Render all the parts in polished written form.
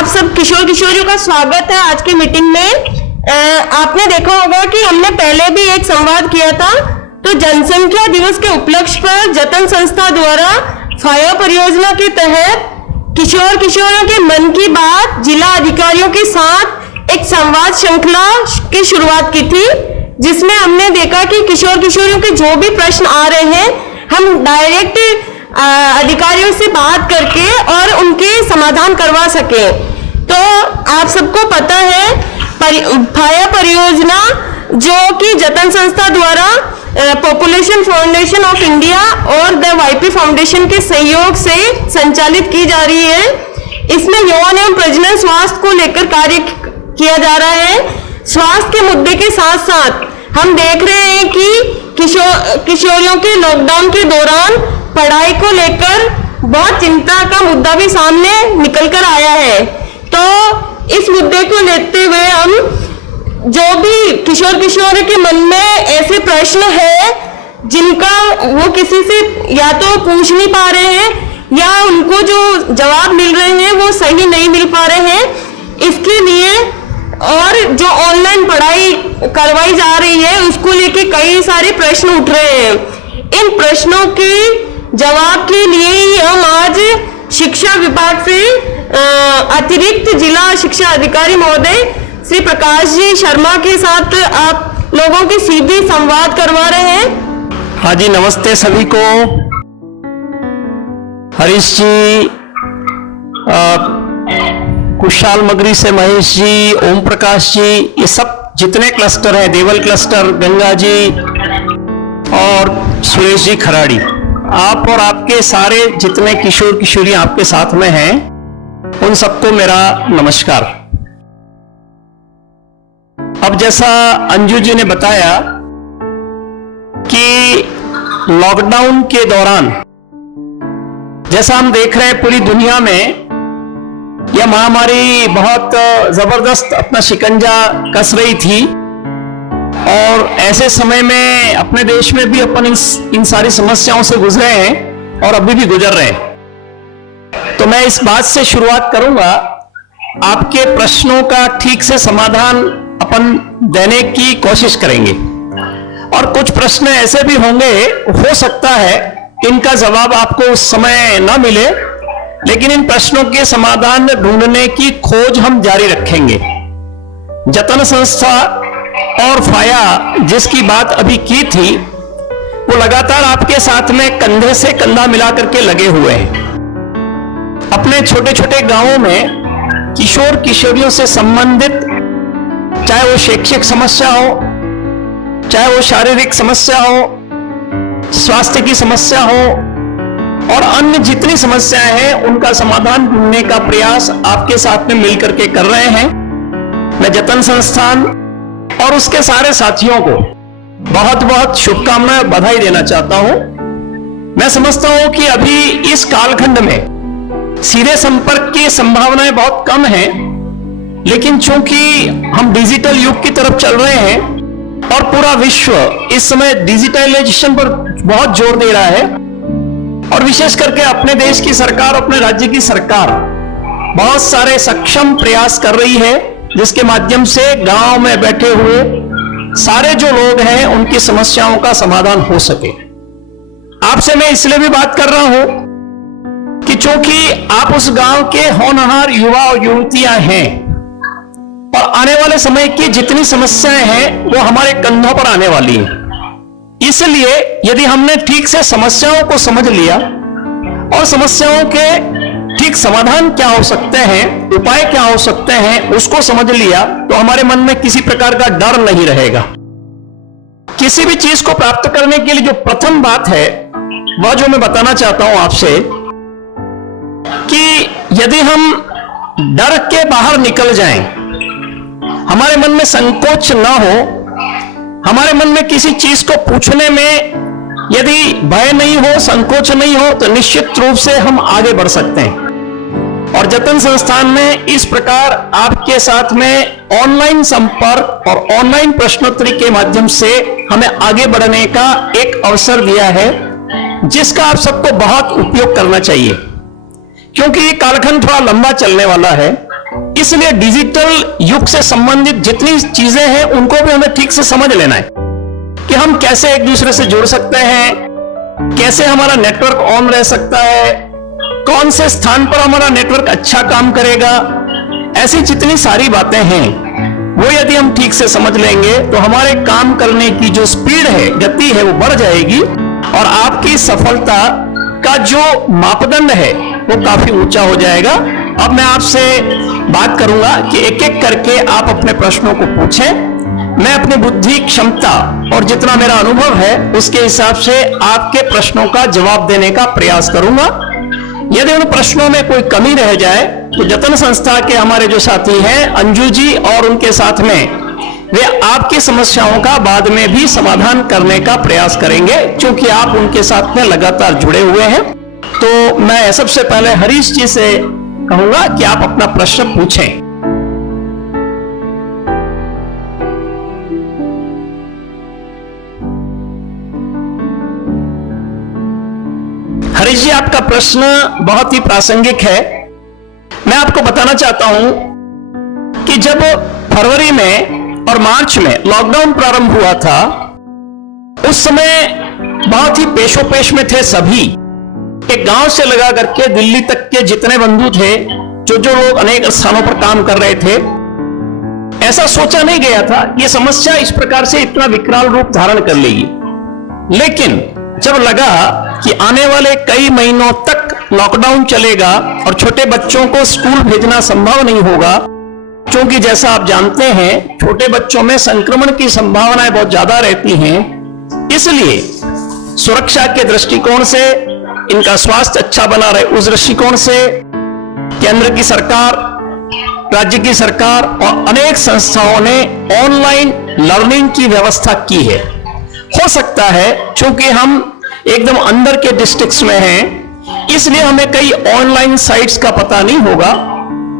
आप सब किशोर किशोरियों का स्वागत है आज की मीटिंग में। आपने देखा होगा कि हमने पहले भी एक संवाद किया था। तो जनसंख्या दिवस के उपलक्ष्य पर जतन संस्था द्वारा फाया परियोजना के तहत किशोर किशोरियों के मन की बात जिला अधिकारियों के साथ एक संवाद श्रृंखला की शुरुआत की थी, जिसमें हमने देखा कि किशोर किशोरियों के जो भी प्रश्न आ रहे हैं हम डायरेक्ट अधिकारियों से बात करके और उनके समाधान करवा सके। तो आप सबको पता है फाया परियोजना जो कि जतन संस्था द्वारा पॉपुलेशन फाउंडेशन ऑफ इंडिया और द वाईपी फाउंडेशन के सहयोग से संचालित की जा रही है। इसमें यौन एवं प्रजनन स्वास्थ्य को लेकर कार्य किया जा रहा है। स्वास्थ्य के मुद्दे के साथ साथ हम देख रहे हैं कि किशोरियों के लॉकडाउन के दौरान पढ़ाई को लेकर बहुत चिंता का मुद्दा भी सामने निकल कर आया है। तो इस मुद्दे को लेते हुए हम जो भी किशोर किशोरी के मन में ऐसे प्रश्न है जिनका वो किसी से या तो पूछ नहीं पा रहे हैं या उनको जो जवाब मिल रहे हैं वो सही नहीं मिल पा रहे हैं, इसके लिए और जो ऑनलाइन पढ़ाई करवाई जा रही है उसको लेके कई सारे प्रश्न उठ रहे हैं। इन प्रश्नों के जवाब के लिए ही हम आज शिक्षा विभाग से अतिरिक्त जिला शिक्षा अधिकारी महोदय श्री प्रकाश जी शर्मा के साथ आप लोगों के सीधे संवाद करवा रहे हैं। हाँ जी, नमस्ते सभी को। हरीश जी, कुशाल मगरी से महेश जी, ओम प्रकाश जी, ये सब जितने क्लस्टर हैं, देवल क्लस्टर, गंगा जी और सुरेश जी खराड़ी, आप और आपके सारे जितने किशोर किशोरी आपके साथ में हैं, उन सबको मेरा नमस्कार। अब जैसा अंजू जी ने बताया कि लॉकडाउन के दौरान जैसा हम देख रहे हैं पूरी दुनिया में यह महामारी बहुत जबरदस्त अपना शिकंजा कस रही थी और ऐसे समय में अपने देश में भी अपन इन सारी समस्याओं से गुजरे हैं और अभी भी गुजर रहे हैं। तो मैं इस बात से शुरुआत करूंगा, आपके प्रश्नों का ठीक से समाधान अपन देने की कोशिश करेंगे और कुछ प्रश्न ऐसे भी होंगे, हो सकता है इनका जवाब आपको उस समय न मिले, लेकिन इन प्रश्नों के समाधान ढूंढने की खोज हम जारी रखेंगे। जतन संस्था और फाया जिसकी बात अभी की थी वो लगातार आपके साथ में कंधे से कंधा मिला करके लगे हुए हैं। अपने छोटे छोटे गांवों में किशोर किशोरियों से संबंधित चाहे वो शैक्षिक समस्या हो, चाहे वो शारीरिक समस्या हो, स्वास्थ्य की समस्या हो और अन्य जितनी समस्याएं हैं उनका समाधान ढूंढने का प्रयास आपके साथ में मिलकर के कर रहे हैं। मैं जतन संस्थान और उसके सारे साथियों को बहुत बहुत शुभकामनाएं, बधाई देना चाहता हूं। मैं समझता हूं कि अभी इस कालखंड में सीधे संपर्क की संभावनाएं बहुत कम हैं, लेकिन चूंकि हम डिजिटल युग की तरफ चल रहे हैं और पूरा विश्व इस समय डिजिटलाइजेशन पर बहुत जोर दे रहा है और विशेष करके अपने देश की सरकार, अपने राज्य की सरकार बहुत सारे सक्षम प्रयास कर रही है जिसके माध्यम से गांव में बैठे हुए सारे जो लोग हैं उनकी समस्याओं का समाधान हो सके। आपसे मैं इसलिए भी बात कर रहा हूं कि चूंकि आप उस गांव के होनहार युवा और युवतियां हैं और आने वाले समय की जितनी समस्याएं हैं वो हमारे कंधों पर आने वाली हैं। इसलिए यदि हमने ठीक से समस्याओं को समझ लिया और समस्याओं के ठीक समाधान क्या हो सकते हैं, उपाय क्या हो सकते हैं, उसको समझ लिया तो हमारे मन में किसी प्रकार का डर नहीं रहेगा। किसी भी चीज को प्राप्त करने के लिए जो प्रथम बात है वह जो मैं बताना चाहता हूं आपसे कि यदि हम डर के बाहर निकल जाएं, हमारे मन में संकोच ना हो, हमारे मन में किसी चीज को पूछने में यदि भय नहीं हो, संकोच नहीं हो, तो निश्चित रूप से हम आगे बढ़ सकते हैं। और जतन संस्थान ने इस प्रकार आपके साथ में ऑनलाइन संपर्क और ऑनलाइन प्रश्नोत्तरी के माध्यम से हमें आगे बढ़ने का एक अवसर दिया है, जिसका आप सबको बहुत उपयोग करना चाहिए, क्योंकि ये कालखंड थोड़ा लंबा चलने वाला है इसलिए डिजिटल युग से संबंधित जितनी चीजें हैं उनको भी हमें ठीक से समझ लेना है कि हम कैसे एक दूसरे से जुड़ सकते हैं, कैसे हमारा नेटवर्क ऑन रह सकता है, कौन से स्थान पर हमारा नेटवर्क अच्छा काम करेगा। ऐसी जितनी सारी बातें हैं वो यदि हम ठीक से समझ लेंगे तो हमारे काम करने की जो स्पीड है, गति है, वो बढ़ जाएगी और आपकी सफलता का जो मापदंड है वो काफी ऊंचा हो जाएगा। अब मैं आपसे बात करूंगा कि एक एक करके आप अपने प्रश्नों को पूछें। मैं अपनी बुद्धि, क्षमता और जितना मेरा अनुभव है उसके हिसाब से आपके प्रश्नों का जवाब देने का प्रयास करूंगा। यदि उन प्रश्नों में कोई कमी रह जाए तो जतन संस्था के हमारे जो साथी हैं अंजू जी और उनके साथ में वे आपकी समस्याओं का बाद में भी समाधान करने का प्रयास करेंगे, क्योंकि आप उनके साथ में लगातार जुड़े हुए हैं। तो मैं सबसे पहले हरीश जी से कहूंगा कि आप अपना प्रश्न पूछें। हरीश जी, आपका प्रश्न बहुत ही प्रासंगिक है। मैं आपको बताना चाहता हूं कि जब फरवरी में और मार्च में लॉकडाउन प्रारंभ हुआ था उस समय बहुत ही पेशोपेश में थे सभी। एक गांव से लगा करके दिल्ली तक के जितने बंधु थे, जो लोग अनेक स्थानों पर काम कर रहे थे, ऐसा सोचा नहीं गया था ये समस्या इस प्रकार से इतना विकराल रूप धारण कर लेगी। लेकिन जब लगा कि आने वाले कई महीनों तक लॉकडाउन चलेगा और छोटे बच्चों को स्कूल भेजना संभव नहीं होगा, क्योंकि जैसा आप जानते हैं छोटे बच्चों में संक्रमण की संभावनाएं बहुत ज्यादा रहती हैं, इसलिए सुरक्षा के दृष्टिकोण से, इनका स्वास्थ्य अच्छा बना रहे उस दृष्टिकोण से केंद्र की सरकार, राज्य की सरकार और अनेक संस्थाओं ने ऑनलाइन लर्निंग की व्यवस्था की है। हो सकता है क्योंकि हम एकदम अंदर के डिस्ट्रिक्ट्स में हैं, इसलिए हमें कई ऑनलाइन साइट्स का पता नहीं होगा।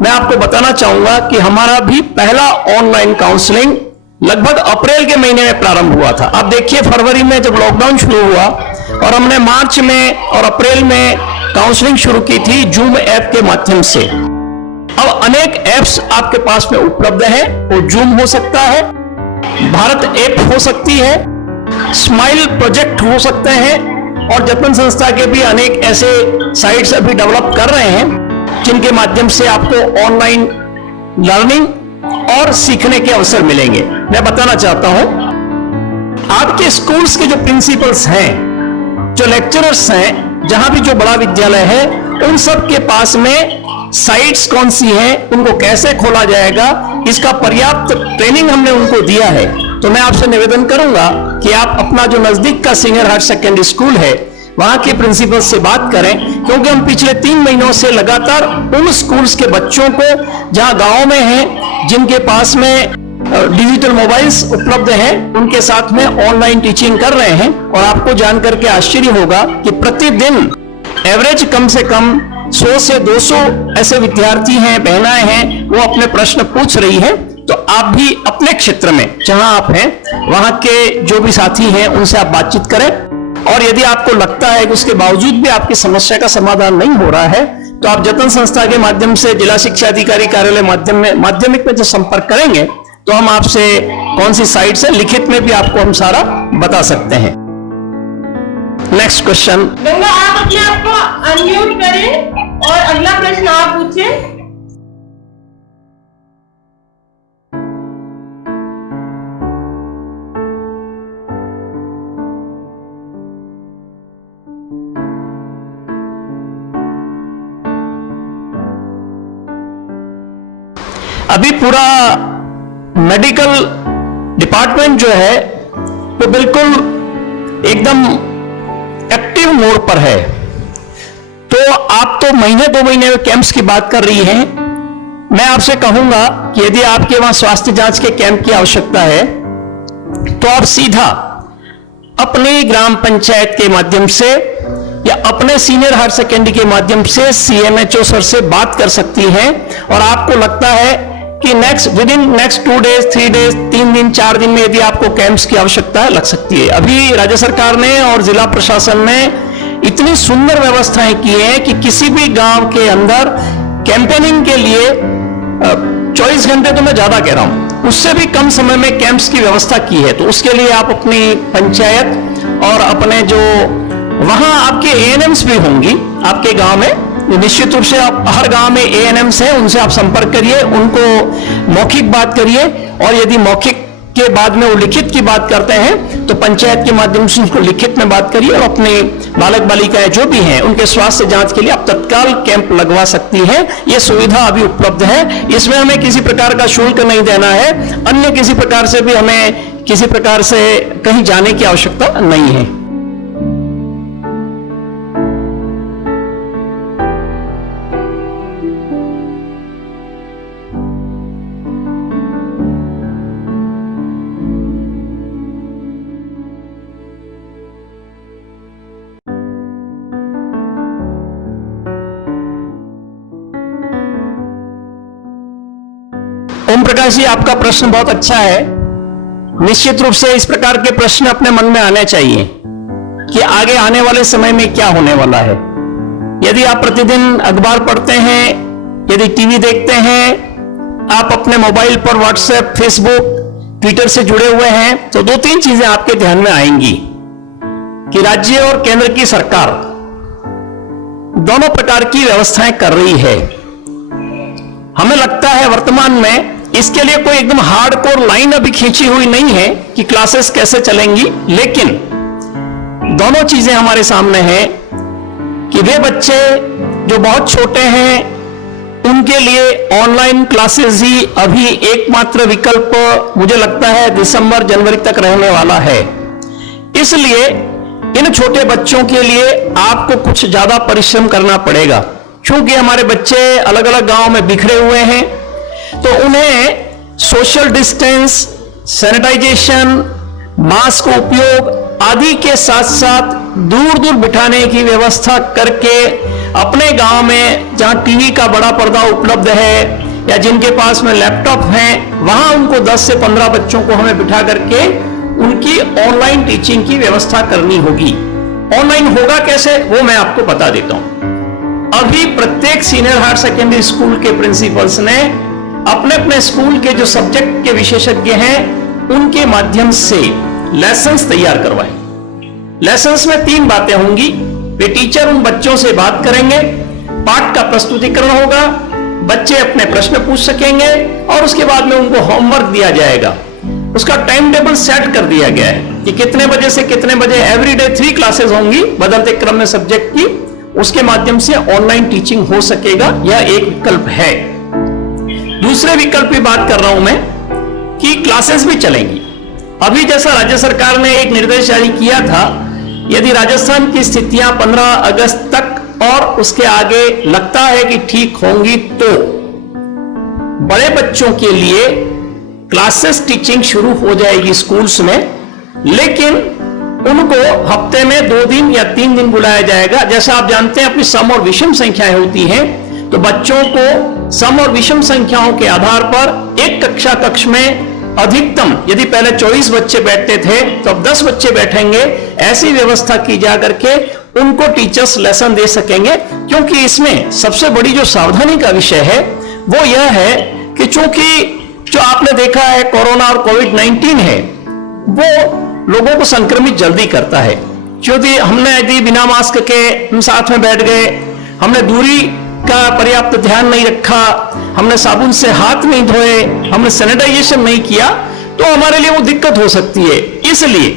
मैं आपको बताना चाहूंगा कि हमारा भी पहला ऑनलाइन काउंसलिंग लगभग अप्रैल के महीने में प्रारंभ हुआ था। आप देखिए फरवरी में जब लॉकडाउन शुरू हुआ और हमने मार्च में और अप्रैल में काउंसलिंग शुरू की थी जूम ऐप के माध्यम से। अब अनेक ऐप्स आपके पास में उपलब्ध है, वो जूम हो सकता है, भारत ऐप हो सकती है, स्माइल प्रोजेक्ट हो सकते हैं और जतन संस्था के भी अनेक ऐसे साइट्स अभी डेवलप कर रहे हैं जिनके माध्यम से आपको ऑनलाइन लर्निंग और सीखने के अवसर मिलेंगे। मैं बताना चाहता हूं आपके स्कूल्स के जो प्रिंसिपल्स हैं, जो लेक्चरर्स हैं, जहां भी जो बड़ा विद्यालय है, उन सब के पास में साइट्स कौन सी हैं, उनको कैसे खोला जाएगा, इसका पर्याप्त ट्रेनिंग हमने उनको दिया है। तो मैं आपसे निवेदन करूंगा कि आप अपना जो नजदीक का सीनियर हायर सेकेंडरी स्कूल है वहां के प्रिंसिपल से बात करें, क्योंकि हम पिछले 3 महीनों से लगातार उन स्कूल्स के बच्चों को जहां गांव में हैं, जिनके पास में डिजिटल मोबाइल्स उपलब्ध हैं, उनके साथ में ऑनलाइन टीचिंग कर रहे हैं। और आपको जानकर के आश्चर्य होगा कि प्रतिदिन एवरेज कम से कम 100 से 200 ऐसे विद्यार्थी हैं, बहनाएं हैं, वो अपने प्रश्न पूछ रही हैं। तो आप भी अपने क्षेत्र में जहां आप हैं वहां के जो भी साथी हैं उनसे आप बातचीत करें। और यदि आपको लगता है कि उसके बावजूद भी आपकी समस्या का समाधान नहीं हो रहा है तो आप जतन संस्था के माध्यम से जिला शिक्षा अधिकारी कार्यालय माध्यमिक में जो संपर्क करेंगे तो हम आपसे कौन सी साइट से लिखित में भी आपको हम सारा बता सकते हैं। Next question. गंगा, आप अपने आप को अनम्यूट करें और अगला प्रश्न आप पूछें। अभी पूरा मेडिकल डिपार्टमेंट जो है वो बिल्कुल एकदम एक्टिव मोड पर है। तो आप तो महीने 2 महीने में कैंप्स की बात कर रही हैं। मैं आपसे कहूंगा कि यदि आपके वहां स्वास्थ्य जांच के कैंप की आवश्यकता है तो आप सीधा अपनी ग्राम पंचायत के माध्यम से या अपने सीनियर हायर सेकेंडरी के माध्यम से सीएमएचओ सर से बात कर सकती हैं। और आपको लगता है कि विदिन नेक्स्ट 2 डेज 3 डेज 3 दिन 4 दिन में यदि आपको कैंप्स की आवश्यकता है लग सकती है। अभी राज्य सरकार ने और जिला प्रशासन ने इतनी सुंदर व्यवस्थाएं की हैं कि किसी भी गांव के अंदर कैंपेनिंग के लिए 24 घंटे तो मैं ज्यादा कह रहा हूं, उससे भी कम समय में कैंप्स की व्यवस्था की है। तो उसके लिए आप अपनी पंचायत और अपने जो वहां आपके एएनएम्स भी होंगी आपके गांव में, निश्चित रूप से आप हर गांव में एएनएम्स हैं, उनसे आप संपर्क करिए, उनको मौखिक बात करिए, और यदि मौखिक के बाद में वो लिखित की बात करते हैं तो पंचायत के माध्यम से उनको लिखित में बात करिए, और अपने बालक बालिकाएं जो भी हैं उनके स्वास्थ्य जांच के लिए आप तत्काल कैंप लगवा सकती हैं। ये सुविधा अभी उपलब्ध है, इसमें हमें किसी प्रकार का शुल्क नहीं देना है, अन्य किसी प्रकार से भी हमें किसी प्रकार से कहीं जाने की आवश्यकता नहीं है। ओम प्रकाश जी, आपका प्रश्न बहुत अच्छा है। निश्चित रूप से इस प्रकार के प्रश्न अपने मन में आने चाहिए कि आगे आने वाले समय में क्या होने वाला है। यदि आप प्रतिदिन अखबार पढ़ते हैं, यदि टीवी देखते हैं, आप अपने मोबाइल पर व्हाट्सएप, फेसबुक, ट्विटर से जुड़े हुए हैं, तो 2-3 चीजें आपके ध्यान में आएंगी कि राज्य और केंद्र की सरकार दोनों प्रकार की व्यवस्थाएं कर रही है। हमें लगता है वर्तमान में इसके लिए कोई एकदम हार्डकोर लाइन अभी खींची हुई नहीं है कि क्लासेस कैसे चलेंगी, लेकिन दोनों चीजें हमारे सामने हैं कि वे बच्चे जो बहुत छोटे हैं उनके लिए ऑनलाइन क्लासेस ही अभी एकमात्र विकल्प मुझे लगता है दिसंबर जनवरी तक रहने वाला है। इसलिए इन छोटे बच्चों के लिए आपको कुछ ज्यादा परिश्रम करना पड़ेगा, क्योंकि हमारे बच्चे अलग अलग गांव में बिखरे हुए हैं, तो उन्हें सोशल डिस्टेंस, सैनिटाइजेशन, मास्क का उपयोग आदि के साथ साथ दूर दूर बिठाने की व्यवस्था करके अपने गांव में जहां टीवी का बड़ा पर्दा उपलब्ध है या जिनके पास में लैपटॉप हैं, वहां उनको 10 से 15 बच्चों को हमें बिठा करके उनकी ऑनलाइन टीचिंग की व्यवस्था करनी होगी। ऑनलाइन होगा कैसे वो मैं आपको बता देता हूं। अभी प्रत्येक सीनियर हायर सेकेंडरी स्कूल के प्रिंसिपल्स ने अपने अपने स्कूल के जो सब्जेक्ट के विशेषज्ञ हैं उनके माध्यम से लेसन्स तैयार करवाए। लेसन्स में 3 बातें होंगी। वे टीचर उन बच्चों से बात करेंगे, पाठ का प्रस्तुतिकरण होगा, बच्चे अपने प्रश्न पूछ सकेंगे और उसके बाद में उनको होमवर्क दिया जाएगा। उसका टाइम टेबल सेट कर दिया गया है कि कितने बजे से कितने बजे एवरीडे 3 क्लासेस होंगी बदलते क्रम में सब्जेक्ट की, उसके माध्यम से ऑनलाइन टीचिंग हो सकेगा। यह एक विकल्प है। दूसरे विकल्प की बात कर रहा हूं मैं कि क्लासेस भी चलेंगी। अभी जैसा राज्य सरकार ने एक निर्देश जारी किया था, यदि राजस्थान की स्थितियां 15 अगस्त तक और उसके आगे लगता है कि ठीक होंगी तो बड़े बच्चों के लिए क्लासेस टीचिंग शुरू हो जाएगी स्कूल्स में, लेकिन उनको हफ्ते में 2 दिन या 3 दिन बुलाया जाएगा। जैसा आप जानते हैं अपनी सम और विषम संख्याएं होती हैं, तो बच्चों को सम और विषम संख्याओं के आधार पर एक कक्ष में अधिकतम, यदि पहले 24 बच्चे बैठते थे तो अब 10 बच्चे बैठेंगे, ऐसी व्यवस्था की जा करके उनको टीचर्स लेसन दे सकेंगे। क्योंकि इसमें सबसे बड़ी जो सावधानी का विषय है वो यह है कि चूंकि जो आपने देखा है कोरोना और कोविड-19 है वो लोगों को संक्रमित जल्दी करता है। क्योंकि हमने यदि बिना मास्क के हम साथ में बैठ गए, हमने दूरी का पर्याप्त ध्यान नहीं रखा, हमने साबुन से हाथ नहीं धोए, हमने सैनिटाइजेशन नहीं किया, तो हमारे लिए वो दिक्कत हो सकती है। इसलिए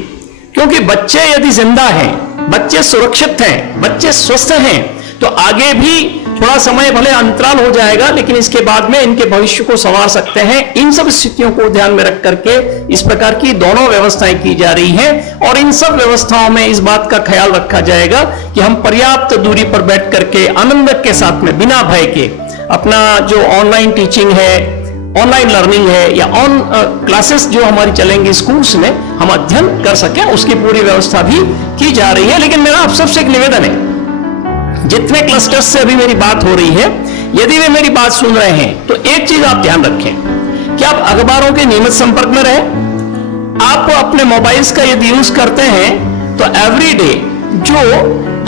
क्योंकि बच्चे यदि जिंदा हैं, बच्चे सुरक्षित हैं, बच्चे स्वस्थ हैं, तो आगे भी थोड़ा समय भले अंतराल हो जाएगा, लेकिन इसके बाद में इनके भविष्य को संवार सकते हैं। इन सब स्थितियों को ध्यान में रख करके इस प्रकार की दोनों व्यवस्थाएं की जा रही हैं, और इन सब व्यवस्थाओं में इस बात का ख्याल रखा जाएगा कि हम पर्याप्त दूरी पर बैठ करके आनंद के साथ में बिना भय के अपना जो ऑनलाइन टीचिंग है, ऑनलाइन लर्निंग है या ऑन क्लासेस जो हमारी चलेंगी स्कूल्स में, हम अध्ययन कर सकें, उसकी पूरी व्यवस्था भी की जा रही है। लेकिन मेरा आप सबसे एक निवेदन है, जितने क्लस्टर्स से अभी मेरी बात हो रही है, यदि वे मेरी बात सुन रहे हैं तो एक चीज आप ध्यान रखें कि आप अखबारों के नियमित संपर्क में रहें। आप अपने मोबाइल्स का यदि यूज करते हैं तो एवरीडे जो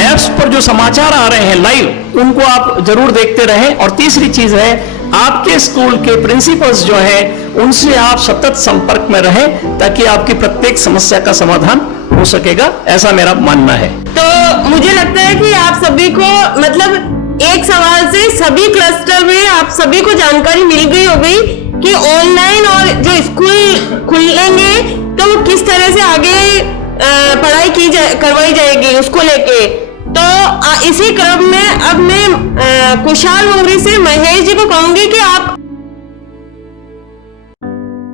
एप्स पर जो समाचार आ रहे हैं लाइव, उनको आप जरूर देखते रहें। और तीसरी चीज है, आपके स्कूल के प्रिंसिपल्स जो हैं उनसे आप सतत संपर्क में रहें ताकि आपकी प्रत्येक समस्या का समाधान हो सकेगा, ऐसा मेरा मानना है। तो मुझे लगता है कि आप सभी को मतलब एक सवाल से सभी क्लस्टर में आप सभी को जानकारी मिल गई होगी कि ऑनलाइन और जो स्कूल खुलेंगे तो किस तरह से आगे पढ़ाई करवाई जाएगी उसको लेके। तो इसी क्रम में अब मैं कुशाल मुंगरी से महेश जी को कहूंगी कि आप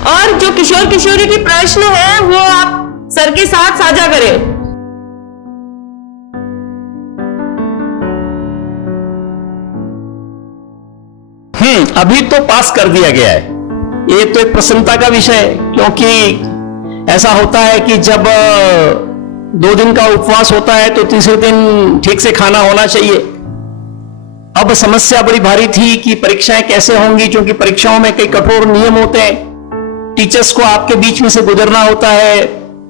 और जो किशोर किशोरी की प्रश्न है वो आप सर के साथ साझा करें। अभी तो पास कर दिया गया है, ये तो एक प्रसन्नता का विषय है, क्योंकि ऐसा होता है कि जब 2 दिन का उपवास होता है तो तीसरे दिन ठीक से खाना होना चाहिए। अब समस्या बड़ी भारी थी कि परीक्षाएं कैसे होंगी, क्योंकि परीक्षाओं में कई कठोर नियम होते हैं, टीचर्स को आपके बीच में से गुजरना होता है,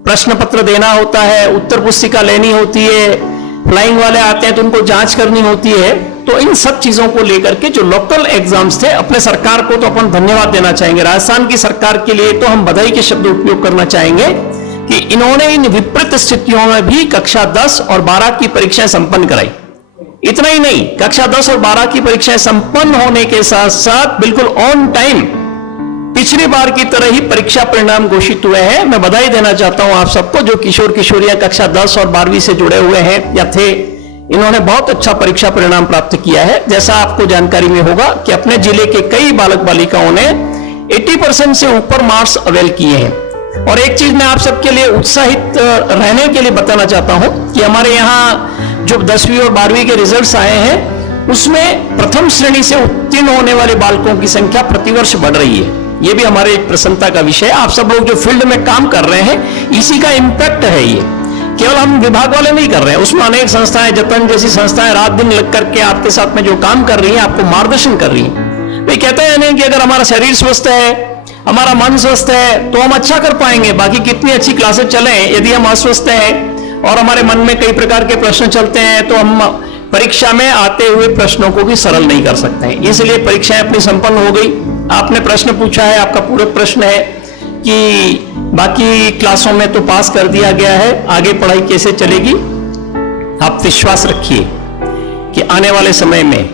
प्रश्न पत्र देना होता है, उत्तर पुस्तिका लेनी होती है, फ्लाइंग वाले आते हैं तो उनको जांच करनी होती है। तो इन सब चीजों को लेकर के जो लोकल एग्जाम्स थे, अपने सरकार को तो अपन धन्यवाद देना चाहेंगे, राजस्थान की सरकार के लिए तो हम बधाई के शब्द उपयोग करना चाहेंगे कि इन्होंने इन विपरीत स्थितियों में भी कक्षा 10 और 12 की परीक्षाएं संपन्न कराई। इतना ही नहीं, कक्षा 10 और 12 की परीक्षाएं संपन्न होने के साथ साथ बिल्कुल ऑन टाइम पिछली बार की तरह ही परीक्षा परिणाम घोषित हुए हैं। मैं बधाई देना चाहता हूं आप सबको जो किशोर किशोरियां कक्षा 10 और 12वीं से जुड़े हुए हैं या थे, इन्होंने बहुत अच्छा परीक्षा परिणाम प्राप्त किया है। जैसा आपको जानकारी में होगा कि अपने जिले के कई बालक बालिकाओं ने 80% से ऊपर मार्क्स अवेल किए हैं। और एक चीज मैं आप सबके लिए उत्साहित रहने के लिए बताना चाहता हूं कि हमारे यहाँ जो 10वीं और 12वीं के रिजल्ट्स आए हैं उसमें प्रथम श्रेणी से उत्तीर्ण होने वाले बालकों की संख्या प्रतिवर्ष बढ़ रही है। ये भी हमारे एक प्रसन्नता का विषय है। आप सब लोग जो फील्ड में काम कर रहे हैं इसी का इम्पैक्ट है। ये केवल हम विभाग वाले नहीं कर रहे हैं, उसमें अनेक संस्थाएं, जतन जैसी संस्थाएं रात दिन लग करके आपके साथ में जो काम कर रही हैं, आपको मार्गदर्शन कर रही हैं। वे कहते हैं नहीं कि अगर हमारा शरीर स्वस्थ है, हमारा मन स्वस्थ है तो हम अच्छा कर पाएंगे, बाकी कितनी अच्छी क्लासेस चले, यदि हम अस्वस्थ हैं और हमारे मन में कई प्रकार के प्रश्न चलते हैं तो हम परीक्षा में आते हुए प्रश्नों को भी सरल नहीं कर सकते हैं। इसलिए परीक्षाएं अपनी संपन्न हो गई। आपने प्रश्न पूछा है, आपका पूरक प्रश्न है कि बाकी क्लासों में तो पास कर दिया गया है, आगे पढ़ाई कैसे चलेगी। आप विश्वास रखिए कि आने वाले समय में,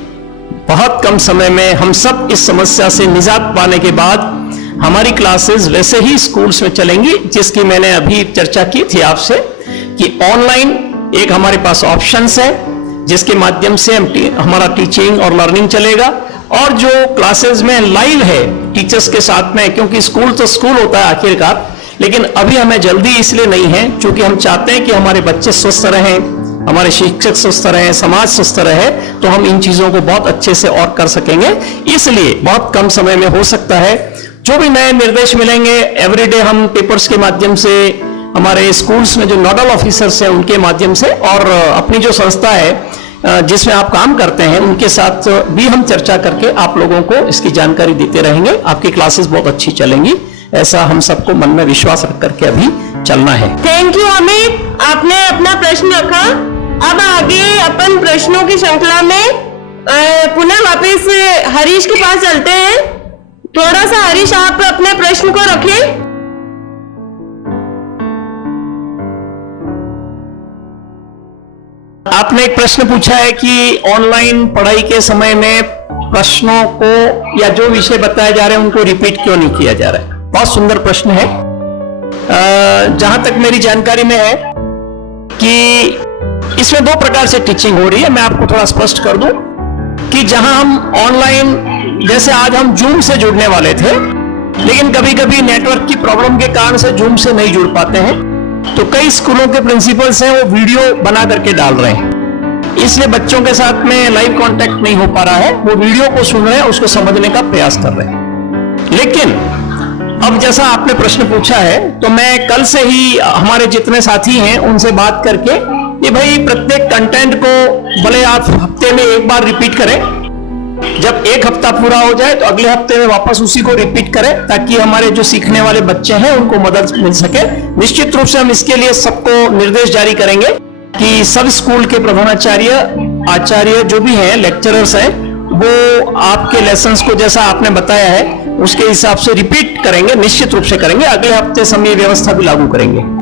बहुत कम समय में, हम सब इस समस्या से निजात पाने के बाद हमारी क्लासेस वैसे ही स्कूल्स में चलेंगी जिसकी मैंने अभी चर्चा की थी आपसे कि ऑनलाइन एक हमारे पास ऑप्शंस है जिसके माध्यम से हमारा टीचिंग और लर्निंग चलेगा, और जो क्लासेस में लाइव है टीचर्स के साथ में, क्योंकि स्कूल तो स्कूल होता है आखिरकार, लेकिन अभी हमें जल्दी इसलिए नहीं है क्योंकि हम चाहते हैं कि हमारे बच्चे स्वस्थ रहें, हमारे शिक्षक स्वस्थ रहें, समाज स्वस्थ रहे, तो हम इन चीजों को बहुत अच्छे से और कर सकेंगे। इसलिए बहुत कम समय में हो सकता है जो भी नए निर्देश मिलेंगे एवरीडे हम पेपर्स के माध्यम से, हमारे स्कूल्स में जो नोडल ऑफिसर्स हैं उनके माध्यम से, और अपनी जो संस्था है जिसमें आप काम करते हैं उनके साथ भी हम चर्चा करके आप लोगों को इसकी जानकारी देते रहेंगे। आपकी क्लासेस बहुत अच्छी चलेंगी, ऐसा हम सबको मन में विश्वास रख करके अभी चलना है। थैंक यू अमित, आपने अपना प्रश्न रखा। अब आगे अपन प्रश्नों की श्रृंखला में पुनः वापस हरीश के पास चलते हैं। थोड़ा सा हरीश आप अपने प्रश्न को रखें। आपने एक प्रश्न पूछा है कि ऑनलाइन पढ़ाई के समय में प्रश्नों को या जो विषय बताए जा रहे हैं उनको रिपीट क्यों नहीं किया जा रहा है। बहुत सुंदर प्रश्न है। जहां तक मेरी जानकारी में है कि इसमें 2 प्रकार से टीचिंग हो रही है। मैं आपको थोड़ा स्पष्ट कर दूं कि जहां हम ऑनलाइन, जैसे आज हम जूम से जुड़ने वाले थे, लेकिन कभी कभी नेटवर्क की प्रॉब्लम के कारण से जूम से नहीं जुड़ पाते हैं, तो कई स्कूलों के प्रिंसिपल्स हैं वो वीडियो बना करके डाल रहे हैं, इसलिए बच्चों के साथ में लाइव कांटेक्ट नहीं हो पा रहा है। वो वीडियो को सुन रहे हैं, उसको समझने का प्रयास कर रहे हैं। लेकिन अब जैसा आपने प्रश्न पूछा है तो मैं कल से ही हमारे जितने साथी हैं उनसे बात करके कि भाई प्रत्येक कंटेंट को भले आप हफ्ते में एक बार रिपीट करें, जब एक हफ्ता पूरा हो जाए तो अगले हफ्ते में वापस उसी को रिपीट करें, ताकि हमारे जो सीखने वाले बच्चे हैं उनको मदद मिल सके। निश्चित रूप से हम इसके लिए सबको निर्देश जारी करेंगे कि सब स्कूल के प्रधानाचार्य, आचार्य जो भी हैं, लेक्चरर्स हैं, वो आपके लेसन्स को जैसा आपने बताया है उसके हिसाब से रिपीट करेंगे, निश्चित रूप से करेंगे। अगले हफ्ते से हम ये व्यवस्था भी लागू करेंगे।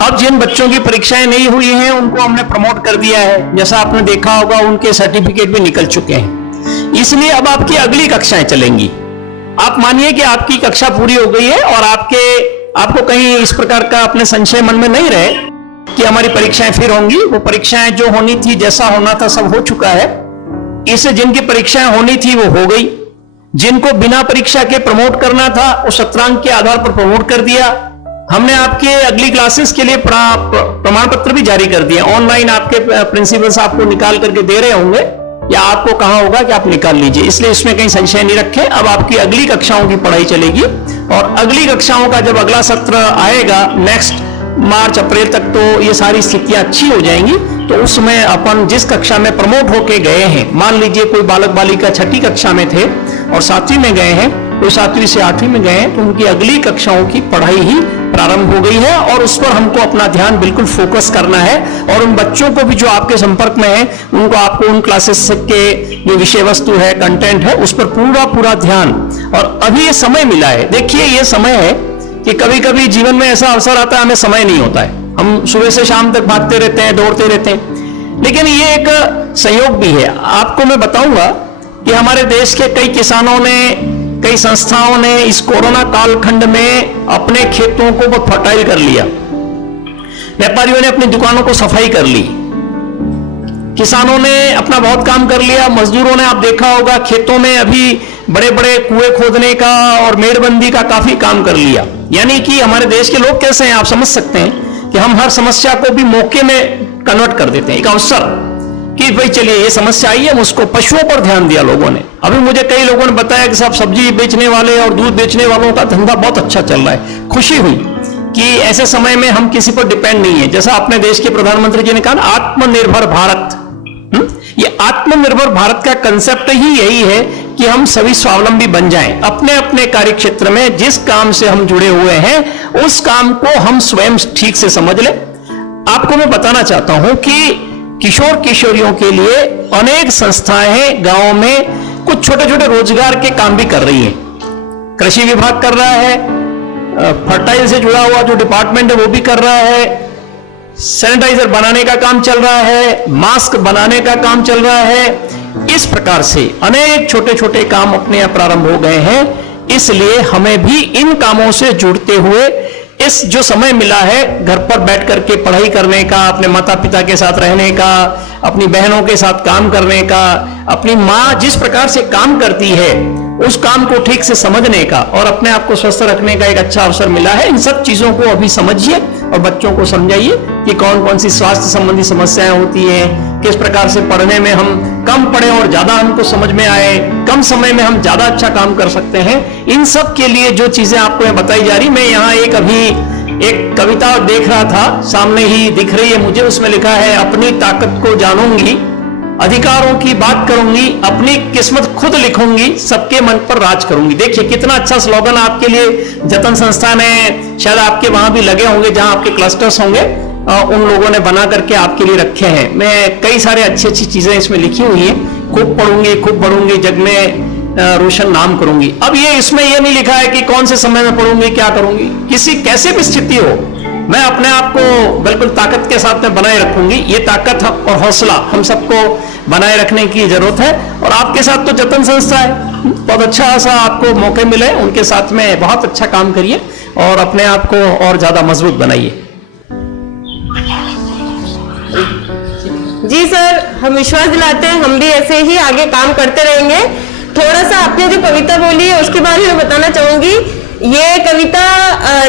अब जिन बच्चों की परीक्षाएं नहीं हुई हैं उनको हमने प्रमोट कर दिया है, जैसा आपने देखा होगा उनके सर्टिफिकेट भी निकल चुके हैं। इसलिए अब आपकी अगली कक्षाएं चलेंगी। आप मानिए कि आपकी कक्षा पूरी हो गई है और आपको कहीं इस प्रकार का अपने संशय मन में नहीं रहे कि हमारी परीक्षाएं फिर होंगी। वो परीक्षाएं जो होनी थी, जैसा होना था, सब हो चुका है। इससे जिनकी परीक्षाएं होनी थी वो हो गई। जिनको बिना परीक्षा के प्रमोट करना था वो सत्रांक के आधार पर प्रमोट कर दिया। हमने आपके अगली क्लासेस के लिए प्रमाण पत्र भी जारी कर दिए। ऑनलाइन आपके प्रिंसिपल्स आपको निकाल करके दे रहे होंगे या आपको कहा होगा कि आप निकाल लीजिए, इसलिए इसमें कहीं संशय नहीं रखें। अब आपकी अगली कक्षाओं की पढ़ाई चलेगी और अगली कक्षाओं का जब अगला सत्र आएगा नेक्स्ट मार्च अप्रैल तक, तो ये सारी स्थितियां अच्छी हो जाएंगी। तो उसमें अपन जिस कक्षा में प्रमोट होके गए हैं, मान लीजिए कोई बालक बालिका छठी कक्षा में थे और 7वीं में गए हैं, कोई 7वीं से 8वीं में गए हैं, तो उनकी अगली कक्षाओं की पढ़ाई ही प्रारंभ हो गई है और उस पर हमको अपना ध्यान बिल्कुल फोकस करना है। और उन बच्चों को भी जो आपके संपर्क में है उनको आपको उन क्लासेस के जो विषय वस्तु है, कंटेंट है, उस पर पूरा ध्यान। और अभी ये समय मिला है, देखिए ये समय है कि कभी कभी जीवन में ऐसा अवसर आता है हमें समय नहीं होता है, हम सुबह से शाम तक भागते रहते हैं, दौड़ते रहते हैं। लेकिन ये एक संयोग भी है। आपको मैं बताऊंगा कि हमारे देश के कई किसानों ने, कई संस्थाओं ने इस कोरोना कालखंड में अपने खेतों को बहुत फर्टाइल कर लिया। व्यापारियों ने अपनी दुकानों को सफाई कर ली, किसानों ने अपना बहुत काम कर लिया, मजदूरों ने, आप देखा होगा खेतों में अभी बड़े बड़े कुएं खोदने का और मेड़बंदी का काफी काम कर लिया। यानी कि हमारे देश के लोग कैसे हैं आप समझ सकते हैं कि हम हर समस्या को भी मौके में कन्वर्ट कर देते हैं, एक अवसर कि भाई चलिए ये समस्या आई है, हम उसको, पशुओं पर ध्यान दिया लोगों ने। अभी मुझे कई लोगों ने बताया कि साहब सब्जी बेचने वाले और दूध बेचने वालों का धंधा बहुत अच्छा चल रहा है। खुशी हुई कि ऐसे समय में हम किसी पर डिपेंड नहीं है। जैसा अपने देश के प्रधानमंत्री जी ने कहा, आत्मनिर्भर भारत। ये आत्मनिर्भर भारत का कंसेप्ट ही यही है कि हम सभी स्वावलंबी बन जाएं, अपने अपने कार्य क्षेत्र में जिस काम से हम जुड़े हुए हैं उस काम को हम स्वयं ठीक से समझ लें। आपको मैं बताना चाहता हूं कि किशोर किशोरियों के लिए अनेक संस्थाएं गांवों में कुछ छोटे छोटे रोजगार के काम भी कर रही हैं। कृषि विभाग कर रहा है, फर्टाइल से जुड़ा हुआ जो डिपार्टमेंट है वो भी कर रहा है, सैनिटाइजर बनाने का काम चल रहा है, मास्क बनाने का काम चल रहा है। इस प्रकार से अनेक छोटे छोटे काम अपने यहाँ प्रारंभ हो गए हैं। इसलिए हमें भी इन कामों से जुड़ते हुए इस जो समय मिला है घर पर बैठ करके पढ़ाई करने का, अपने माता पिता के साथ रहने का, अपनी बहनों के साथ काम करने का, अपनी माँ जिस प्रकार से काम करती है उस काम को ठीक से समझने का और अपने आप को स्वस्थ रखने का एक अच्छा अवसर मिला है। इन सब चीजों को अभी समझिए और बच्चों को समझाइए कि कौन कौन सी स्वास्थ्य संबंधी समस्याएं होती हैं, किस प्रकार से पढ़ने में हम कम पढ़े और ज्यादा हमको समझ में आए, कम समय में हम ज्यादा अच्छा काम कर सकते हैं। इन सब के लिए जो चीजें आपको मैं बताई जा रही, मैं यहाँ अभी एक कविता देख रहा था, सामने ही दिख रही है मुझे, उसमें लिखा है, अपनी ताकत को जानूंगी, अधिकारों की बात करूंगी, अपनी किस्मत खुद लिखूंगी, सबके मन पर राज करूंगी। देखिए कितना अच्छा स्लोगन आपके लिए जतन संस्था ने, शायद आपके वहां भी लगे होंगे जहां आपके क्लस्टर्स होंगे, उन लोगों ने बना करके आपके लिए रखे हैं। मैं कई सारे अच्छी चीजें इसमें लिखी हुई हैं, खूब पढ़ूंगी, खूब बढ़ूंगी, जग में रोशन नाम करूंगी। अब ये इसमें ये नहीं लिखा है कि कौन से समय में पढ़ूंगी, क्या करूंगी, किसी कैसे भी स्थिति हो मैं अपने आप को बिल्कुल ताकत के साथ में बनाए रखूंगी। ये ताकत और हौसला हम सबको बनाए रखने की जरूरत है। और आपके साथ तो जतन संस्था है, बहुत अच्छा सा आपको मौके मिले, उनके साथ में बहुत अच्छा काम करिए और अपने आप को और ज्यादा मजबूत बनाइए। जी सर, हम विश्वास दिलाते हैं, हम भी ऐसे ही आगे काम करते रहेंगे। थोड़ा सा आपने जो कविता बोली है उसके बारे में बताना चाहूंगी। ये कविता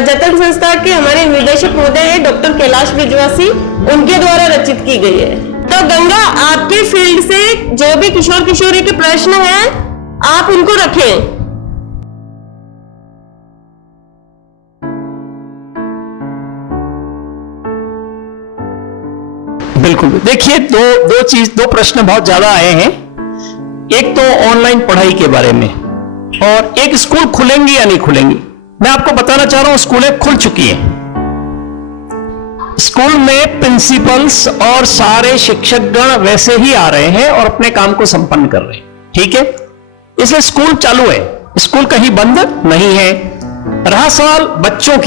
जतन संस्था के हमारे निदेशक महोदय डॉक्टर कैलाश विजवासी उनके द्वारा रचित की गई है। तो गंगा, आपके फील्ड से जो भी किशोर किशोरी के प्रश्न हैं आप उनको रखें। बिल्कुल। देखिए, दो प्रश्न बहुत ज्यादा आए हैं। एक तो ऑनलाइन पढ़ाई के बारे में और एक स्कूल खुलेंगी या नहीं खुलेंगी। मैं आपको बताना चाह रहा हूं, स्कूलें खुल चुकी हैं। स्कूल में प्रिंसिपल्स और सारे शिक्षकगण वैसे ही आ रहे हैं और अपने काम को संपन्न कर रहे हैं, ठीक है। इसलिए स्कूल चालू है, स्कूल कहीं बंद नहीं है। रहा सवाल बच्चों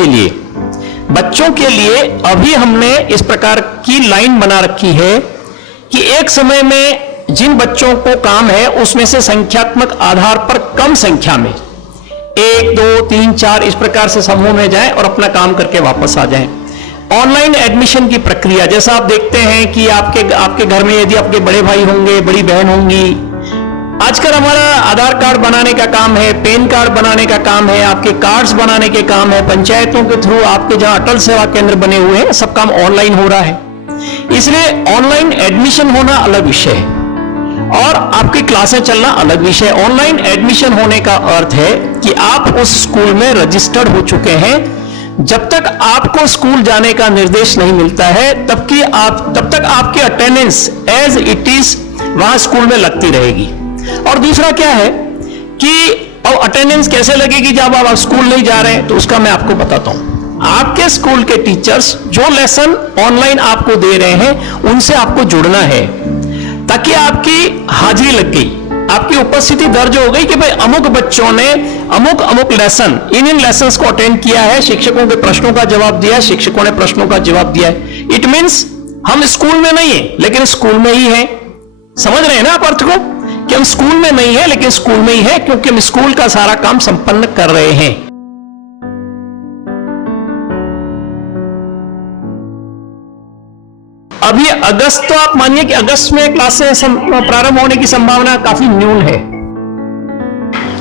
के लिए अभी हमने इस प्रकार की लाइन बना रखी है कि एक समय में जिन बच्चों को काम है उसमें से संख्यात्मक आधार पर कम संख्या में 1, 2, 3, 4 इस प्रकार से समूह में जाएं और अपना काम करके वापस आ जाएं। ऑनलाइन एडमिशन की प्रक्रिया, जैसा आप देखते हैं कि आपके घर में यदि आपके बड़े भाई होंगे, बड़ी बहन होंगी, आजकल हमारा आधार कार्ड बनाने का काम है, पैन कार्ड बनाने का काम है, आपके कार्ड्स बनाने के काम है, पंचायतों के थ्रू आपके जहां अटल सेवा केंद्र बने हुए हैं सब काम ऑनलाइन हो रहा है। इसलिए ऑनलाइन एडमिशन होना अलग विषय है और आपकी क्लासें चलना अलग विषय। ऑनलाइन एडमिशन होने का अर्थ है कि आप उस स्कूल में रजिस्टर्ड हो चुके हैं। जब तक आपको स्कूल जाने का निर्देश नहीं मिलता है तब तक आपकी अटेंडेंस एज इट इज वहां स्कूल में लगती रहेगी। और दूसरा क्या है कि अब अटेंडेंस कैसे लगेगी जब आप स्कूल नहीं जा रहे हैं, तो उसका मैं आपको बताता हूं। आपके स्कूल के टीचर्स जो लेसन ऑनलाइन आपको दे रहे हैं उनसे आपको जुड़ना है ताकि आपकी हाजिरी लग गई, आपकी उपस्थिति दर्ज हो गई कि भाई अमुक बच्चों ने अमुक लेसन इन लेसन्स को अटेंड किया है, शिक्षकों के प्रश्नों का जवाब दिया है, शिक्षकों ने प्रश्नों का जवाब दिया है। इट मीन्स हम स्कूल में नहीं है लेकिन स्कूल में ही है। समझ रहे हैं ना आप अर्थ को, कि हम स्कूल में नहीं है लेकिन स्कूल में ही है क्योंकि हम स्कूल का सारा काम संपन्न कर रहे हैं। अभी अगस्त, तो आप मानिए कि अगस्त में क्लासें प्रारंभ होने की संभावना काफी न्यून है,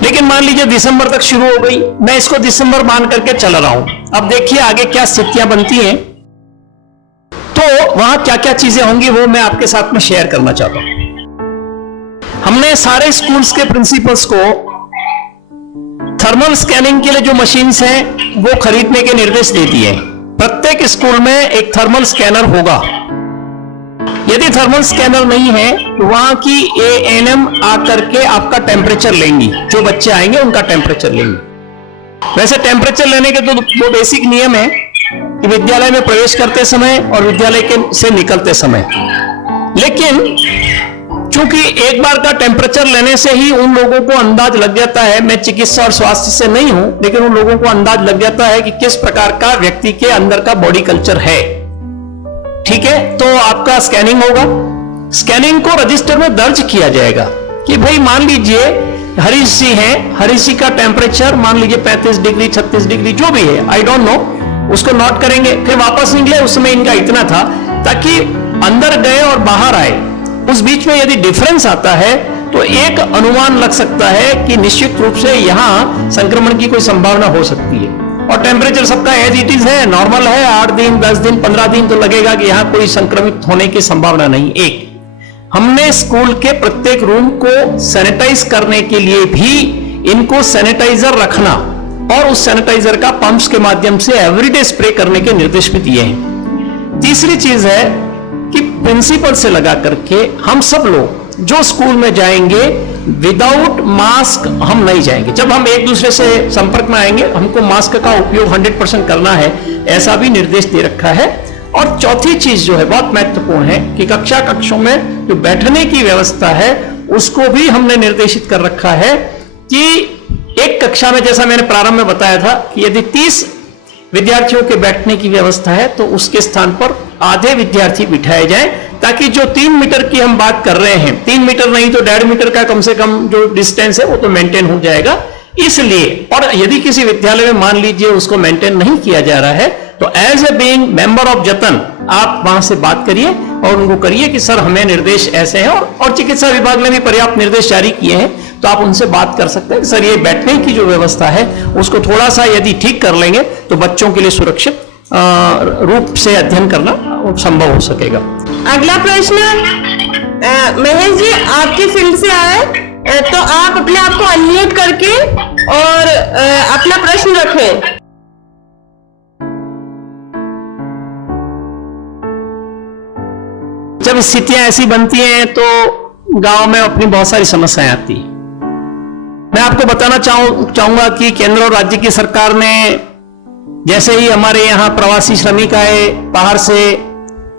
लेकिन मान लीजिए दिसंबर तक शुरू हो गई, मैं इसको दिसंबर मान करके चल रहा हूं। अब देखिए आगे क्या स्थितियां बनती हैं, तो वहां क्या क्या चीजें होंगी वो मैं आपके साथ में शेयर करना चाहता हूं। हमने सारे स्कूल्स के प्रिंसिपल्स को थर्मल स्कैनिंग के लिए जो मशीन्स हैं वो खरीदने के निर्देश दे दिए। प्रत्येक स्कूल में एक थर्मल स्कैनर होगा। यदि थर्मल स्कैनर नहीं है तो वहां की एएनएम आकर के आपका टेम्परेचर लेंगी, जो बच्चे आएंगे उनका टेम्परेचर लेंगे। वैसे टेम्परेचर लेने के तो दो बेसिक नियम है कि विद्यालय में प्रवेश करते समय और विद्यालय के से निकलते समय। लेकिन चूंकि एक बार का टेम्परेचर लेने से ही उन लोगों को अंदाज लग जाता है, मैं चिकित्सा और स्वास्थ्य से नहीं हूं लेकिन उन लोगों को अंदाज लग जाता है कि किस प्रकार का व्यक्ति के अंदर का बॉडी कल्चर है, ठीक है। तो आपका स्कैनिंग होगा, स्कैनिंग को रजिस्टर में दर्ज किया जाएगा कि भाई मान लीजिए हरीश जी हैं, हरीश जी का टेम्परेचर मान लीजिए 35 डिग्री 36 डिग्री जो भी है, आई डोंट नो, उसको नोट करेंगे। फिर वापस निकले उस समय इनका इतना था, ताकि अंदर गए और बाहर आए उस बीच में यदि डिफरेंस आता है तो एक अनुमान लग सकता है कि निश्चित रूप से यहां संक्रमण की कोई संभावना हो सकती है। और टेम्परेचर सबका एज इट इज है, नॉर्मल है, 8 दिन 10 दिन 15 दिन तो लगेगा कि यहां कोई संक्रमित होने की संभावना नहीं। एक हमने स्कूल के प्रत्येक रूम को सैनिटाइज करने के लिए भी इनको सैनिटाइजर रखना और उस सैनिटाइजर का पंप्स के माध्यम से एवरीडे स्प्रे करने के निर्देश भी दिए हैं। तीसरी चीज है कि प्रिंसिपल से लगा करके हम सब लोग जो स्कूल में जाएंगे विदाउट मास्क हम नहीं जाएंगे। जब हम एक दूसरे से संपर्क में आएंगे हमको मास्क का उपयोग 100% करना है, ऐसा भी निर्देश दे रखा है। और चौथी चीज जो है बहुत महत्वपूर्ण है कि कक्षों में जो बैठने की व्यवस्था है उसको भी हमने निर्देशित कर रखा है कि एक कक्षा में, जैसा मैंने प्रारंभ में बताया था, कि यदि 30 विद्यार्थियों के बैठने की व्यवस्था है तो उसके स्थान पर आधे विद्यार्थी बिठाए जाएं, ताकि जो 3 मीटर की हम बात कर रहे हैं, 3 मीटर नहीं तो 1.5 मीटर का कम से कम जो डिस्टेंस है वो तो मेंटेन हो जाएगा। इसलिए, और यदि किसी विद्यालय में मान लीजिए उसको मेंटेन नहीं किया जा रहा है तो as a being member of Jatan आप वहां से बात करिए और उनको करिए कि सर हमें निर्देश ऐसे हैं, और चिकित्सा विभाग ने भी पर्याप्त निर्देश जारी किए हैं, तो आप उनसे बात कर सकते हैं सर ये बैठने की जो व्यवस्था है उसको थोड़ा सा यदि ठीक कर लेंगे तो बच्चों के लिए सुरक्षित रूप से अध्ययन करना संभव हो सकेगा। अगला प्रश्न महेश जी आपकी फील्ड से आया है, तो आप अपने आप को अनम्यूट करके और अपना प्रश्न रखें। जब स्थितियां ऐसी बनती हैं तो गांव में अपनी बहुत सारी समस्याएं आती हैं। मैं आपको बताना चाहूंगा कि केंद्र और राज्य की सरकार ने जैसे ही हमारे यहाँ प्रवासी श्रमिक आए बाहर से,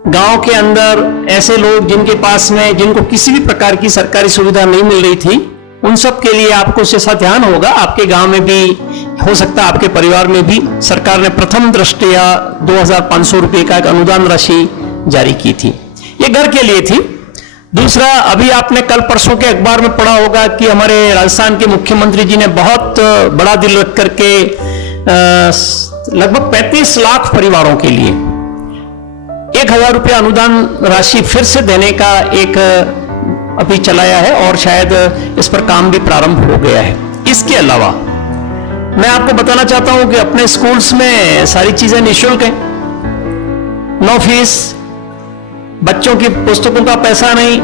गांव के अंदर ऐसे लोग जिनको किसी भी प्रकार की सरकारी सुविधा नहीं मिल रही थी, उन सब के लिए आपको ऐसा ध्यान होगा, आपके गांव में भी हो सकता है, आपके परिवार में भी सरकार ने प्रथम दृष्टया 2500 रुपए का एक अनुदान राशि जारी की थी। ये घर के लिए थी। दूसरा, अभी आपने कल परसों के अखबार में पढ़ा होगा कि हमारे राजस्थान के मुख्यमंत्री जी ने बहुत बड़ा दिल रख करके लगभग 35 लाख परिवारों के लिए 1000 रुपया अनुदान राशि फिर से देने का एक अभी चलाया है, और शायद इस पर काम भी प्रारंभ हो गया है। इसके अलावा मैं आपको बताना चाहता हूं कि अपने स्कूल्स में सारी चीजें निःशुल्क हैं, नो फीस, बच्चों की पुस्तकों का पैसा नहीं।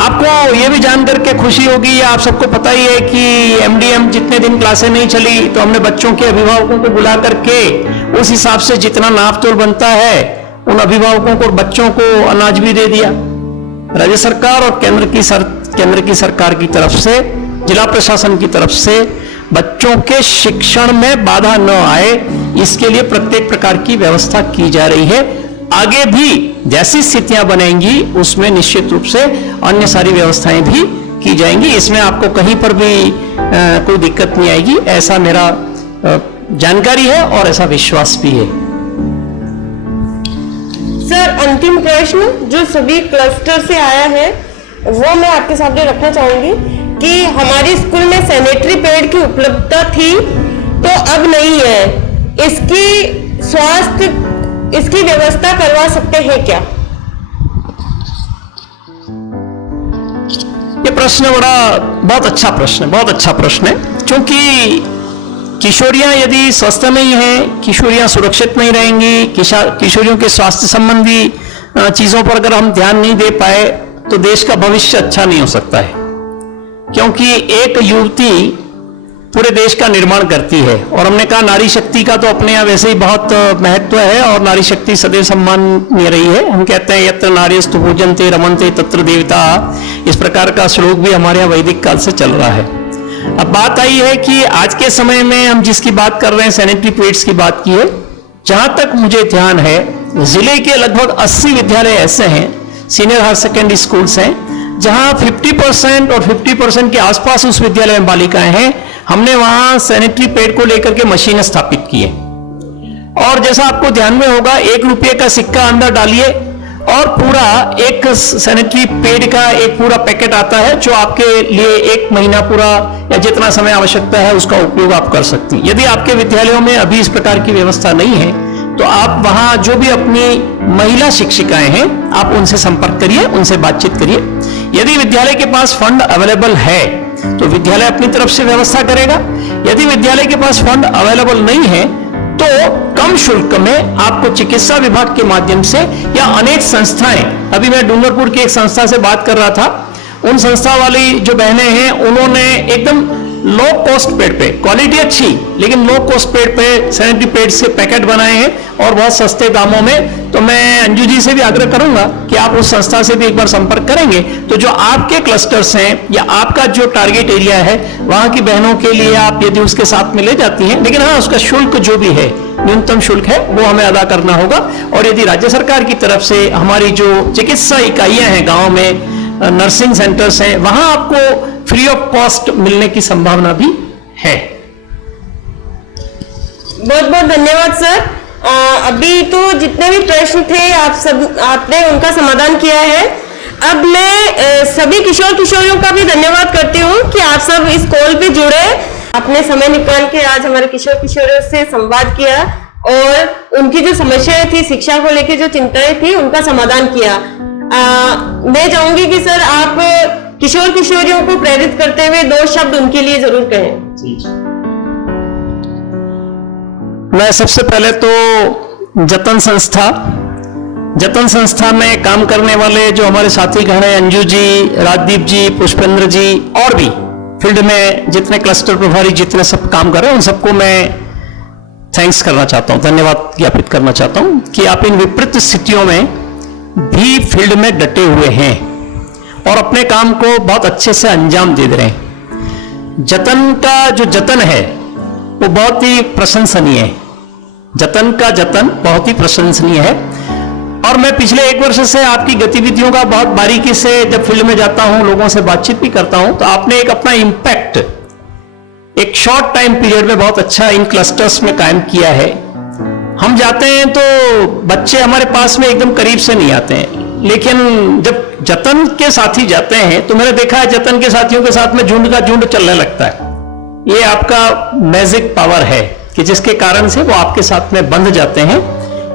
आपको यह भी जानकर के खुशी होगी, या आप सबको पता ही है कि एमडीएम जितने दिन क्लासें नहीं चली तो हमने बच्चों के अभिभावकों को बुला करके उस हिसाब से जितना नाप तोल बनता है उन अभिभावकों को और बच्चों को अनाज भी दे दिया। राज्य सरकार और केंद्र की सरकार की तरफ से, जिला प्रशासन की तरफ से बच्चों के शिक्षण में बाधा न आए इसके लिए प्रत्येक प्रकार की व्यवस्था की जा रही है। आगे भी जैसी स्थितियां बनेंगी उसमें निश्चित रूप से अन्य सारी व्यवस्थाएं भी की जाएंगी। इसमें आपको कहीं पर भी कोई दिक्कत नहीं आएगी, ऐसा मेरा जानकारी है और ऐसा विश्वास भी है। सर, अंतिम प्रश्न जो सभी क्लस्टर से आया है वो मैं आपके सामने रखना चाहूंगी कि हमारे स्कूल में सैनिटरी पैड की उपलब्धता थी तो अब नहीं है, इसकी व्यवस्था करवा सकते हैं क्या? ये प्रश्न बहुत अच्छा प्रश्न है, क्योंकि किशोरियां यदि स्वस्थ नहीं हैं, किशोरियां सुरक्षित नहीं रहेंगी, किशोरियों के स्वास्थ्य संबंधी चीजों पर अगर हम ध्यान नहीं दे पाए तो देश का भविष्य अच्छा नहीं हो सकता है। क्योंकि एक युवती पूरे देश का निर्माण करती है, और हमने कहा नारी शक्ति का तो अपने यहाँ वैसे ही बहुत महत्व है और नारी शक्ति सदैव सम्माननीय रही है। हम कहते हैं यत्र नार्यस्तु पूजन्ते रमन्ते तत्र देवता, इस प्रकार का श्लोक भी हमारे यहाँ वैदिक काल से चल रहा है। अब बात आई है कि आज के समय में हम जिसकी बात कर रहे हैं, सैनिटरी पैड्स की बात की है। जहां तक मुझे ध्यान है, जिले के लगभग 80 विद्यालय ऐसे हैं, सीनियर हायर सेकेंडरी स्कूल्स हैं, जहां 50% और 50% के आसपास उस विद्यालय में बालिकाएं हैं। हमने वहां सैनिटरी पैड को लेकर के मशीनें स्थापित की है, और जैसा आपको ध्यान में होगा, 1 रुपये का सिक्का अंदर डालिए और पूरा एक सैनिटरी पैड का एक पूरा पैकेट आता है जो आपके लिए 1 महीना पूरा या जितना समय आवश्यकता है उसका उपयोग आप कर सकती हैं। यदि आपके विद्यालयों में अभी इस प्रकार की व्यवस्था नहीं है तो आप वहां जो भी अपनी महिला शिक्षिकाएं हैं आप उनसे संपर्क करिए, उनसे बातचीत करिए। यदि विद्यालय के पास फंड अवेलेबल है तो विद्यालय अपनी तरफ से व्यवस्था करेगा। यदि विद्यालय के पास फंड अवेलेबल नहीं है तो कम शुल्क में आपको चिकित्सा विभाग के माध्यम से या अनेक संस्थाएं, अभी मैं डूंगरपुर की एक संस्था से बात कर रहा था, उन संस्था वाली जो बहनें हैं उन्होंने एकदम लो कॉस्ट पेड पे, क्वालिटी अच्छी लेकिन लो कॉस्ट पेड पे सैनिटरी पैड्स के पैकेट बनाए हैं और बहुत सस्ते दामों में। तो मैं अंजू जी से भी आग्रह करूंगा कि आप उस संस्था से भी एक बार संपर्क करेंगे तो जो आपके क्लस्टर्स हैं या आपका जो टारगेट एरिया है वहां की बहनों के लिए आप यदि उसके साथ में ले जाती हैं, लेकिन हाँ उसका शुल्क जो भी है, न्यूनतम शुल्क है, वो हमें अदा करना होगा। और यदि राज्य सरकार की तरफ से हमारी जो चिकित्सा इकाइयां हैं गाँव में, नर्सिंग सेंटर्स हैं, वहां आपको फ्री ऑफ कॉस्ट मिलने की संभावना भी है। बहुत बहुत धन्यवाद सर। अभी तो जितने भी प्रश्न थे आपने उनका समाधान किया है। अब मैं सभी किशोर किशोरियों का भी धन्यवाद करती हूँ कि आप सब इस कॉल पे जुड़े, आपने समय निकाल के आज हमारे किशोर किशोरियों से संवाद किया। और उनकी जो समस्याएं थी, शिक्षा को लेकर जो चिंताएं थी, उनका समाधान किया। मैं चाहूंगी कि सर आप किशोर किशोरियों को प्रेरित करते हुए 2 शब्द उनके लिए जरूर कहें। मैं सबसे पहले तो जतन संस्था में काम करने वाले जो हमारे साथी गण हैं, अंजू जी, राजदीप जी, पुष्पेंद्र जी, और भी फील्ड में जितने क्लस्टर प्रभारी जितने सब काम कर रहे हैं, उन सबको मैं थैंक्स करना चाहता हूं, धन्यवाद ज्ञापित करना चाहता हूं कि आप इन विपरीत स्थितियों में भी फील्ड में डटे हुए हैं और अपने काम को बहुत अच्छे से अंजाम दे रहे हैं। जतन का जो जतन है वो बहुत ही प्रशंसनीय है। जतन का जतन बहुत ही प्रशंसनीय है। और मैं पिछले 1 वर्ष से आपकी गतिविधियों का बहुत बारीकी से जब फील्ड में जाता हूं, लोगों से बातचीत भी करता हूं, तो आपने एक अपना इंपैक्ट एक शॉर्ट टाइम पीरियड में बहुत अच्छा इन क्लस्टर्स में कायम किया है। हम जाते हैं तो बच्चे हमारे पास में एकदम करीब से नहीं आते हैं, लेकिन जब जतन के साथी जाते हैं तो मैंने देखा है जतन के साथियों के साथ में झुंड का झुंड चलने लगता है। ये आपका मैजिक पावर है कि जिसके कारण से वो आपके साथ में बंध जाते हैं,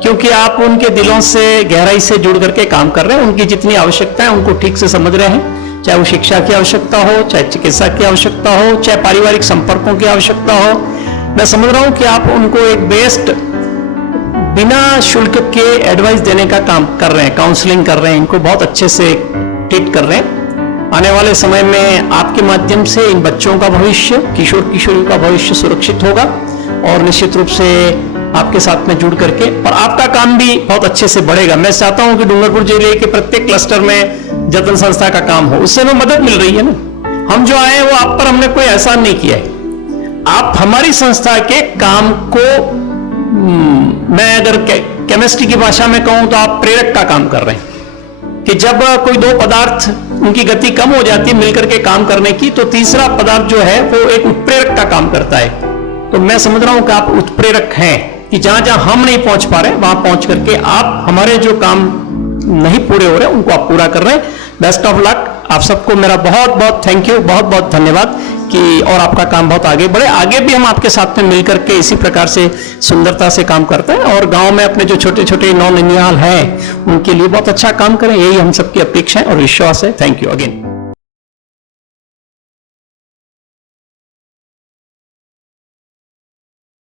क्योंकि आप उनके दिलों से गहराई से जुड़ करके काम कर रहे हैं। उनकी जितनी आवश्यकता है उनको ठीक से समझ रहे हैं, चाहे वो शिक्षा की आवश्यकता हो, चाहे चिकित्सा की आवश्यकता हो, चाहे पारिवारिक संपर्कों की आवश्यकता हो। मैं समझ रहा हूं कि आप उनको एक बेस्ट बिना शुल्क के एडवाइस देने का काम कर रहे हैं, काउंसलिंग कर रहे हैं, इनको बहुत अच्छे से ट्रीट कर रहे हैं। आने वाले समय में आपके माध्यम से इन बच्चों का भविष्य, किशोर किशोरियों का भविष्य सुरक्षित होगा और निश्चित रूप से आपके साथ में जुड़ करके और आपका काम भी बहुत अच्छे से बढ़ेगा। मैं चाहता हूं कि डूंगरपुर जिले के प्रत्येक क्लस्टर में जतन संस्था का काम हो, उससे हमें मदद मिल रही है ना। हम जो आए वो आप पर हमने कोई एहसान नहीं किया है। आप हमारी संस्था के काम को, मैं अगर केमिस्ट्री की भाषा में कहूं तो आप प्रेरक का काम कर रहे हैं कि जब कोई 2 पदार्थ उनकी गति कम हो जाती है मिलकर के काम करने की, तो तीसरा पदार्थ जो है वो एक उत्प्रेरक का काम करता है। तो मैं समझ रहा हूं कि आप उत्प्रेरक हैं कि जहां जहां हम नहीं पहुंच पा रहे वहां पहुंच करके आप हमारे जो काम नहीं पूरे हो रहे उनको आप पूरा कर रहे हैं। Best of luck. आप सबको मेरा बहुत बहुत थैंक यू, बहुत बहुत धन्यवाद कि और आपका काम बहुत आगे बढ़े। आगे भी हम आपके साथ में मिलकर के इसी प्रकार से सुंदरता से काम करते हैं और गांव में अपने जो छोटे छोटे नौ ननिहाल हैं उनके लिए बहुत अच्छा काम करें, यही हम सबकी अपेक्षा है और विश्वास है। Thank you again.